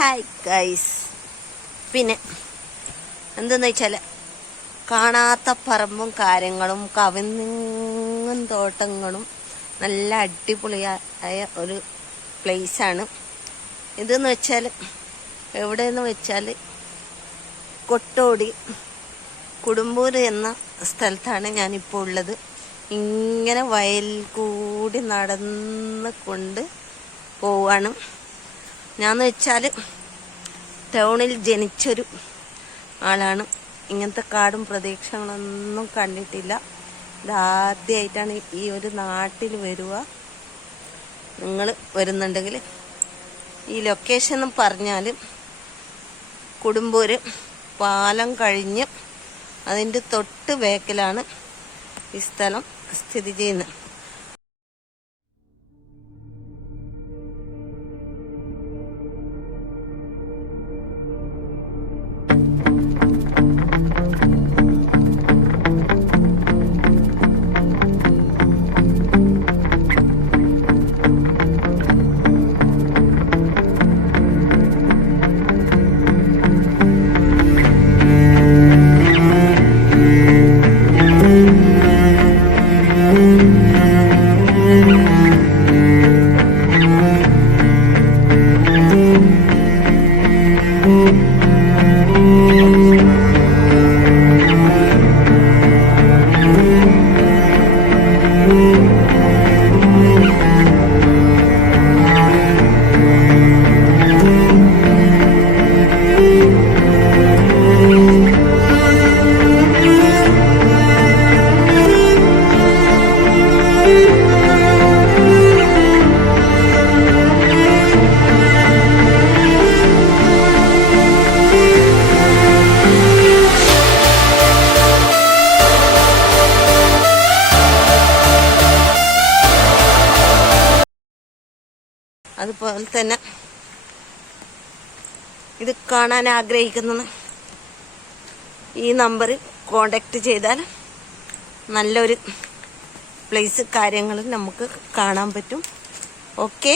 Hi guys പിന്നെ എന്തെന്ന് വെച്ചാൽ കാണാത്ത പറമ്പും കാര്യങ്ങളും കവിങ്ങും തോട്ടങ്ങളും നല്ല അടിപൊളിയായ ഒരു പ്ലേസാണ് ഇതെന്ന് വെച്ചാൽ എവിടെയെന്ന് വെച്ചാൽ കൊട്ടോടി കുടുംബൂർ എന്ന സ്ഥലത്താണ് ഞാനിപ്പോൾ ഉള്ളത്. ഇങ്ങനെ വയൽ കൂടി നടന്ന് കൊണ്ട് പോവാണ്. ഞാന്ന് വെച്ചാൽ ടൗണിൽ ജനിച്ചൊരു ആളാണ്. ഇങ്ങനത്തെ കാടും പ്രതീക്ഷകളൊന്നും കണ്ടിട്ടില്ല. ഇതാദ്യമായിട്ടാണ് ഈ ഒരു നാട്ടിൽ വരിക നിങ്ങൾ വരുന്നുണ്ടെങ്കിൽ ഈ ലൊക്കേഷൻ എന്ന് പറഞ്ഞാൽ പാലം കഴിഞ്ഞ് അതിന്റെ തൊട്ട് ബേക്കിലാണ് ഈ സ്ഥലം സ്ഥിതി ചെയ്യുന്നത്. അതുപോലെ തന്നെ ഇത് കാണാൻ ആഗ്രഹിക്കുന്ന ഈ നമ്പറിൽ കോണ്ടാക്ട് ചെയ്താൽ നല്ലൊരു പ്ലേസ് കാര്യങ്ങൾ നമുക്ക് കാണാൻ പറ്റും. ഓക്കെ